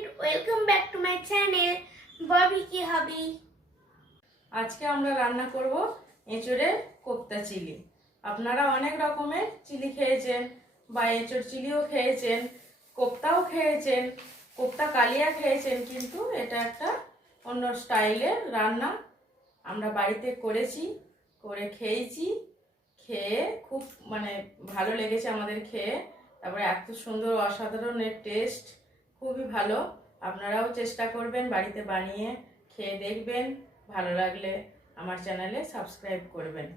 Friend, welcome back to my channel Bobby কি হবি। আজকে আমরা রান্না করব এঁচোড়ের কোপ্তা চিলি। আপনারা অনেক রকমের চিলি খেয়েছেন বা এঁচোড় চিলিও খেয়েছেন, কোপ্তাও খেয়েছেন, কোপ্তা কালিয়া খেয়েছেন, কিন্তু এটা একটা অন্য স্টাইলের রান্না। আমরা বাড়িতে করেছি, করে খেয়েছি, খেয়ে খুব ভালো লেগেছে আমাদের খেয়ে। তারপরে এত সুন্দর অসাধারণ এর টেস্ট, খুবই ভালো। আপনারাও চেষ্টা করবেন, বাড়িতে বানিয়ে খেয়ে দেখবেন। ভালো লাগলে আমার চ্যানেলে সাবস্ক্রাইব করবেন।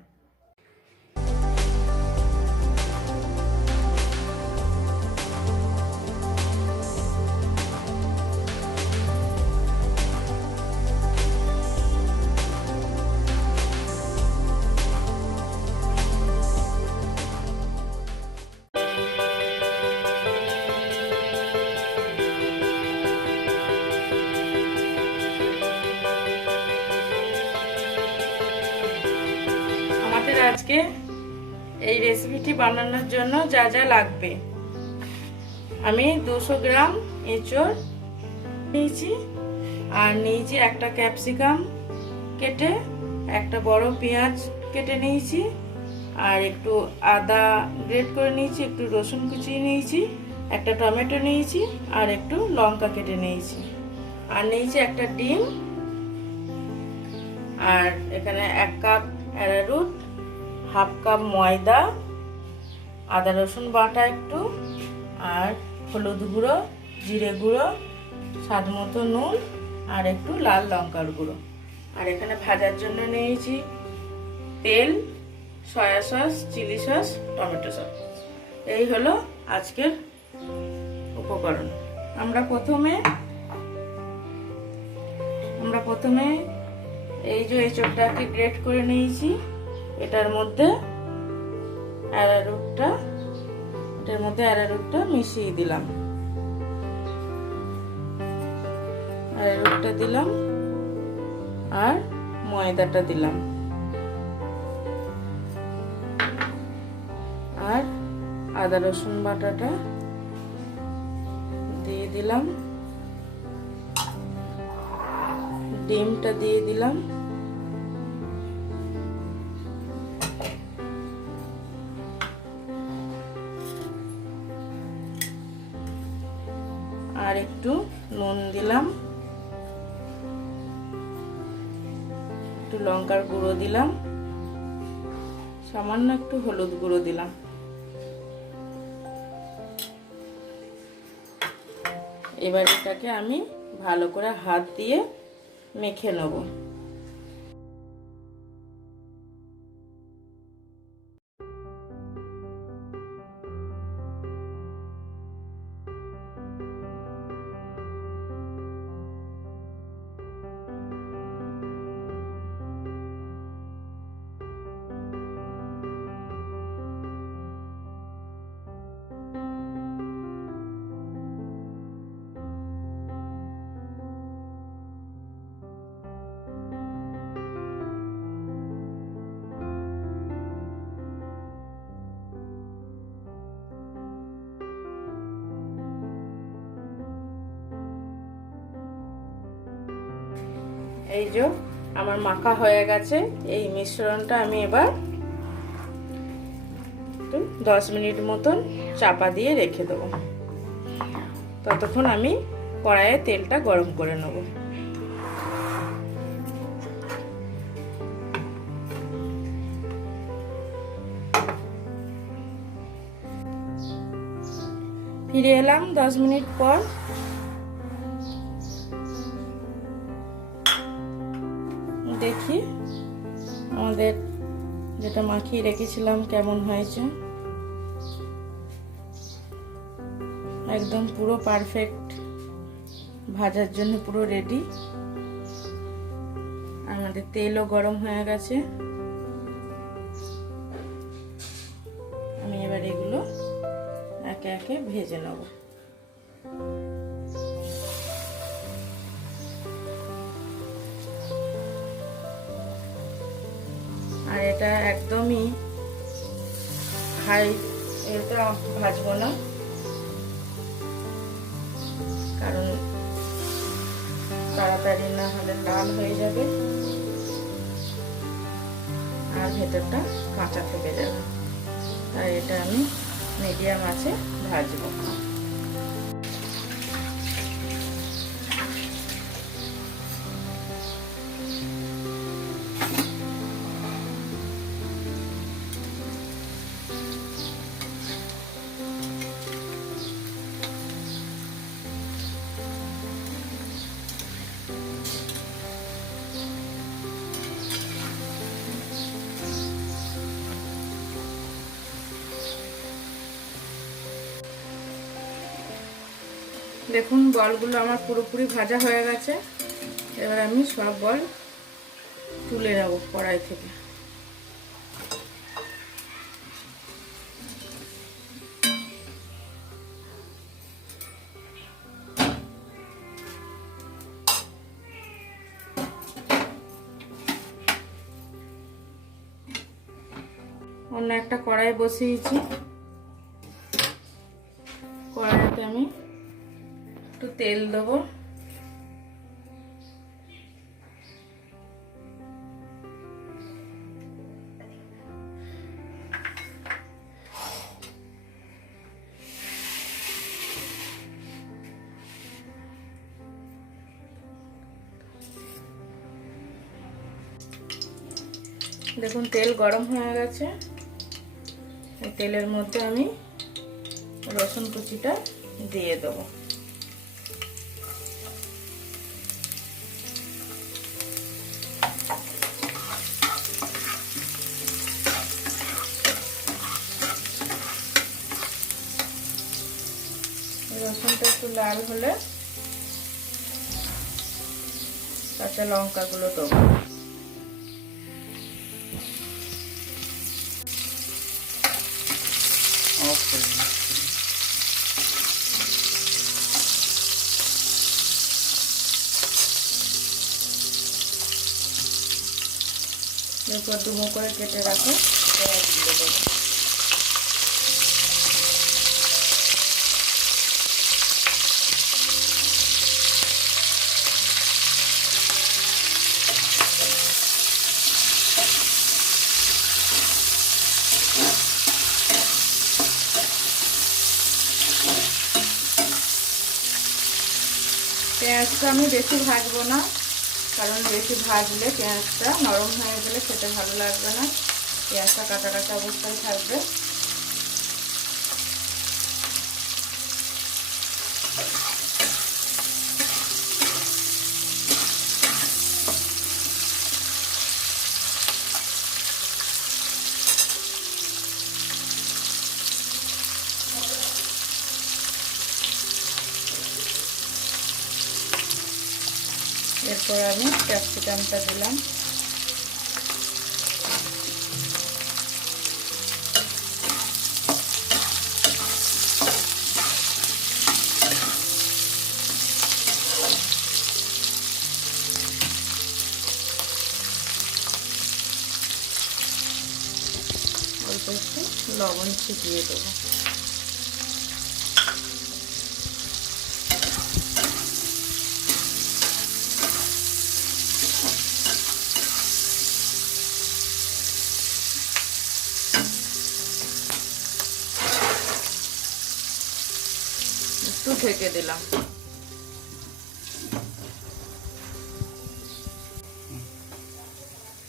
আমাদের আজকে এই রেসিপিটি বানানোর জন্য যা যা লাগবে, আমি 200 গ্রাম এঁচোড় নিয়েছি, আর নিয়েছি একটা ক্যাপসিকাম কেটে, একটা বড় পেঁয়াজ কেটে নিয়েছি, আর একটু আদা গ্রেট করে নিয়েছি, একটু রসুন কুচিয়ে নিয়েছি, একটা টমেটো নিয়েছি, আর একটু লঙ্কা কেটে নিয়েছি, আর নিয়েছি একটা ডিম, আর এখানে 1 কাপ অ্যারারুট, হাফ কাপ ময়দা, আদা রসুন বাটা একটু, আর হলুদ গুঁড়ো, জিরে গুঁড়ো, স্বাদ মতো নুন, আর একটু লাল লঙ্কার গুঁড়ো। আর এখানে ভাজার জন্য নিয়েছি তেল, soya sauce, chilli sauce, tomato sauce. এই হলো আজকের উপকরণ। আমরা প্রথমে এই যে এঁচোড়টাকে গ্রেট করে নিয়েছি, এটার মধ্যে অ্যারারুটটা মিশিয়ে দিলাম। অ্যারারুটটা দিলাম আর ময়দাটা দিলাম, আর আদা রসুন বাটাটা দিয়ে দিলাম, ডিমটা দিয়ে দিলাম, আর একটু নুন দিলাম, একটু লঙ্কার গুঁড়ো দিলাম, সামান্য একটু হলুদ গুঁড়ো দিলাম। এবার এটাকে আমি ভালো করে হাত দিয়ে মেখে নেব। এই যে আমার মাখা হয়ে গেছে। এই মিশ্রণটা আমি এবার 10 মিনিট মতন চাপা দিয়ে রেখে দেবো। ততক্ষণ আমি কড়াইয়ে তেলটা গরম করে নেব। ফিরে এলাম 10 মিনিট পর। দেখি আমাদের যেটা মাখিয়ে রেখেছিলাম কেমন হয়েছে। একদম পুরো পারফেক্ট, ভাজার জন্য পুরো রেডি। আমাদের তেলও গরম হয়ে গেছে। আমি এবার এগুলো একে একে ভেজে নেব। আর এটা একদমই হাই এটা ভাজবো না, কারণ তাড়াতাড়ি না হলে লাল হয়ে যাবে আর ভেতরটা কাঁচা থেকে যাবে। আর এটা আমি মিডিয়াম আঁচে ভাজবো। দেখুন বলগুলো আমার পুরোপুরি ভাজা হয়ে গেছে। এবার আমি সব বল তুলে নেব কড়াই থেকে। অন্য একটা কড়াই বসিয়েছি। কড়াইতে আমি একটু তেল দেবো। দেখুন তেল গরম হয়ে গেছে। এই তেলের মধ্যে আমি রসুন কুচিটা দিয়ে দেবো। রসুনটা একটু লাল হলে কাঁচা লঙ্কাগুলো দেবো। এরপর ডুমো করে কেটে রাখো পেঁয়াজগুলো দেবো। পেঁয়াজটা আমি বেশি ভাজবো না, কারণ বেশি ভাজলে পেঁয়াজটা নরম হয়ে গেলে খেতে ভালো লাগবে না। পেঁয়াজটা কাঁচা কাঁচা অবস্থায় থাকবে। এরপর আমি ক্যাপসিকামটা দিলাম। অল্প একটু লবণ ছিটিয়ে দেবো। একটু ঢেকে দিলাম।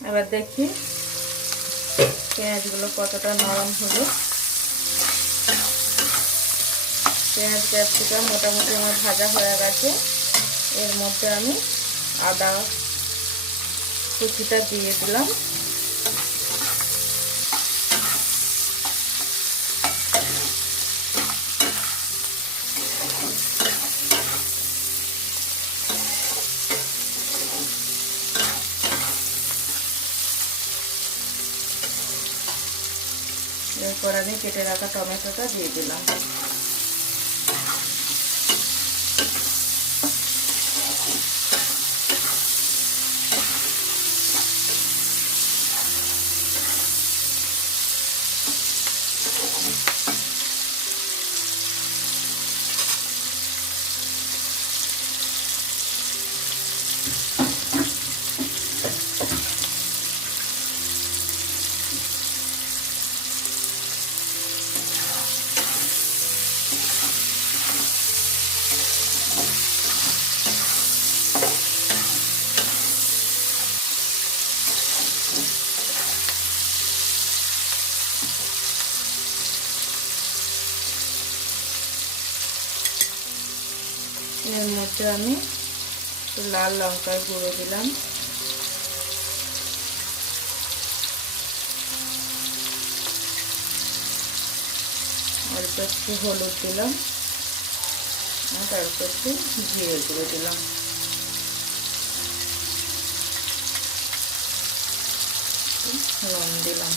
এবার দেখি পেঁয়াজগুলো কতটা নরম হলো। পেঁয়াজ ক্যাপসিকাম মোটামুটি আমার ভাজা হয়ে গেছে। এর মধ্যে আমি আদা কুচিটা দিয়ে দিলাম। এরপর আমি কেটে রাখা টমেটোটা দিয়ে দিলাম। এর মধ্যে আমি একটু লাল লঙ্কার গুঁড়ো দিলাম, অল্প একটু হলুদ দিলাম, আর তারপর একটু জিরে গুঁড়ো দিলাম। লবণ দিলাম।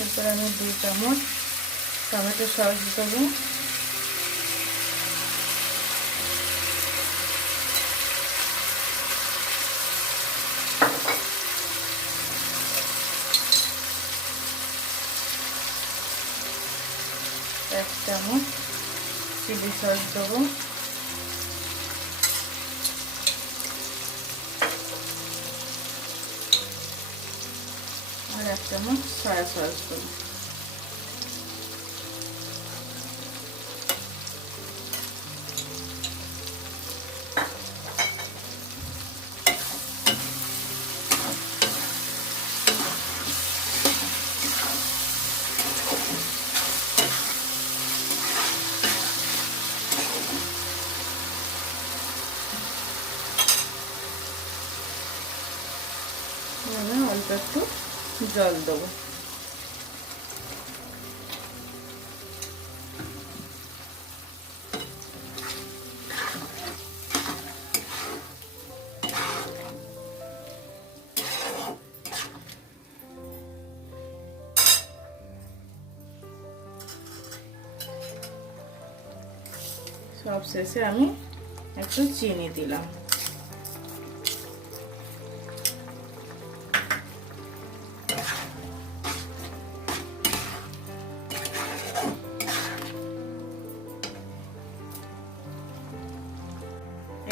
এরপর আমি 2 চামচ টমেটো সস দেবো, এক চামচ চিলি সস দেবো, আর 1 চামচ সয়া সস দেবো। আমি অল্প একটু জল দেবো। সব শেষে আমি একটু চিনি দিলাম।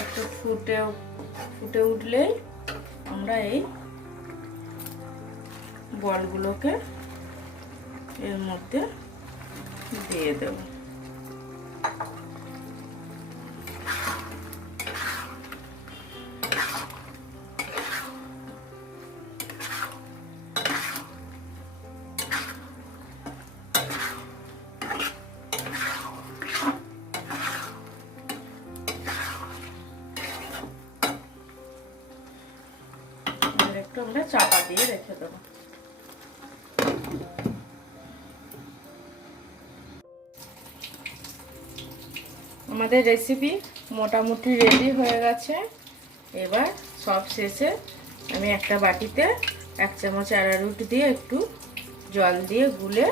একটু ফুটে উঠলেই আমরা এই বলগুলোকে এর মধ্যে দিয়ে দেব। একটু আমরা চাপা দিয়ে রেখে দেবো। আমাদের রেসিপি মোটামুটি রেডি হয়ে গেছে। এবার সব শেষে আমি একটা বাটিতে 1 চামচ অ্যারারুট দিয়ে একটু জল দিয়ে গুলে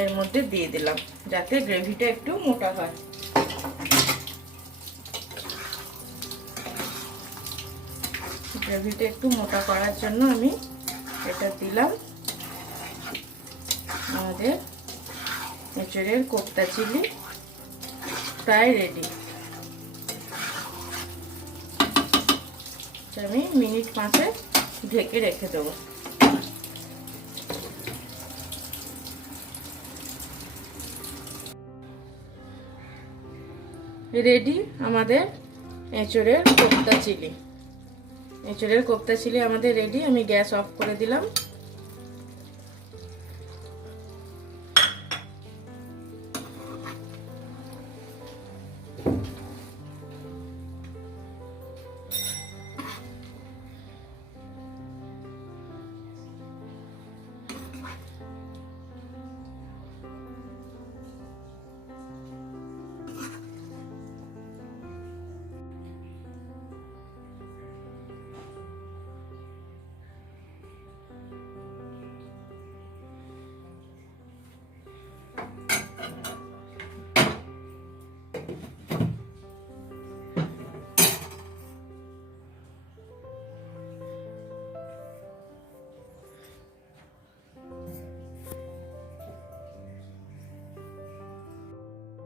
এর মধ্যে দিয়ে দিলাম, যাতে গ্রেভিটা একটু মোটা হয়। গ্রেভিটা একটু মোটা করার জন্য আমি এটা দিলাম। আমাদের এঁচোড়ের কোপ্তা চিলি প্রায় রেডি। আমি মিনিট 5 ঢেকে রেখে দেবো। রেডি আমাদের এঁচোড়ের কোপ্তা চিলি। এঁচোড়ের কোপ্তা চিলি আমাদের রেডি। আমি গ্যাস অফ করে দিলাম।